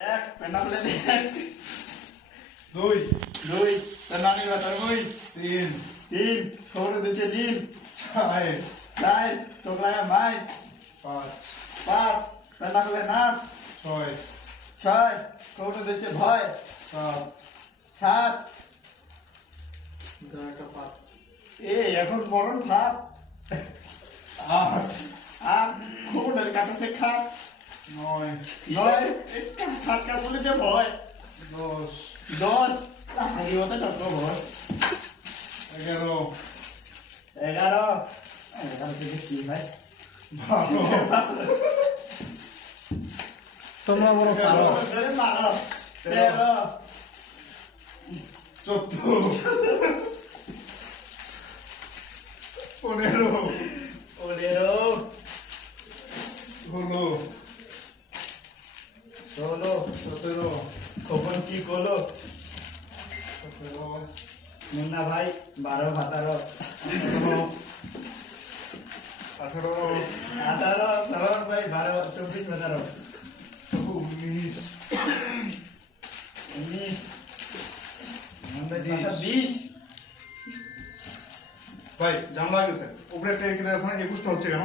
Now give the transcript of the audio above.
এক পেন্না খুলে দেখ। দুই দুই তোর নানির বাটার বই। তিন তিন খবরে দিচ্ছে দিন। চার চার তোকলায় মাই। পাঁচ পাঁচ পেন্না খুলে নাচ। ছয় ছয় খবরে দিচ্ছে ভয়। সাত সাত একটা পাঁচ এখন মরণ ভাব। আট আর খবরের কাছে খাট। নয় নয় খাট কাট বলে যে ভয়। 10 দশ হারি হতে টক বস। 11 এগারো এগারো থেকে কি ভাই 12 তোমরা বড় পারো। মারো তেরো 14 15 পনেরো 16 ষোলো 17 কখন কি করলো 17 মুন্না ভাই 12 17 18 18 সরব ভাই 12 24 17 19 19 20 20 ভাই জানলা গেছে উপরে ট্রেন কিনে আছে না 21টা হচ্ছে কেন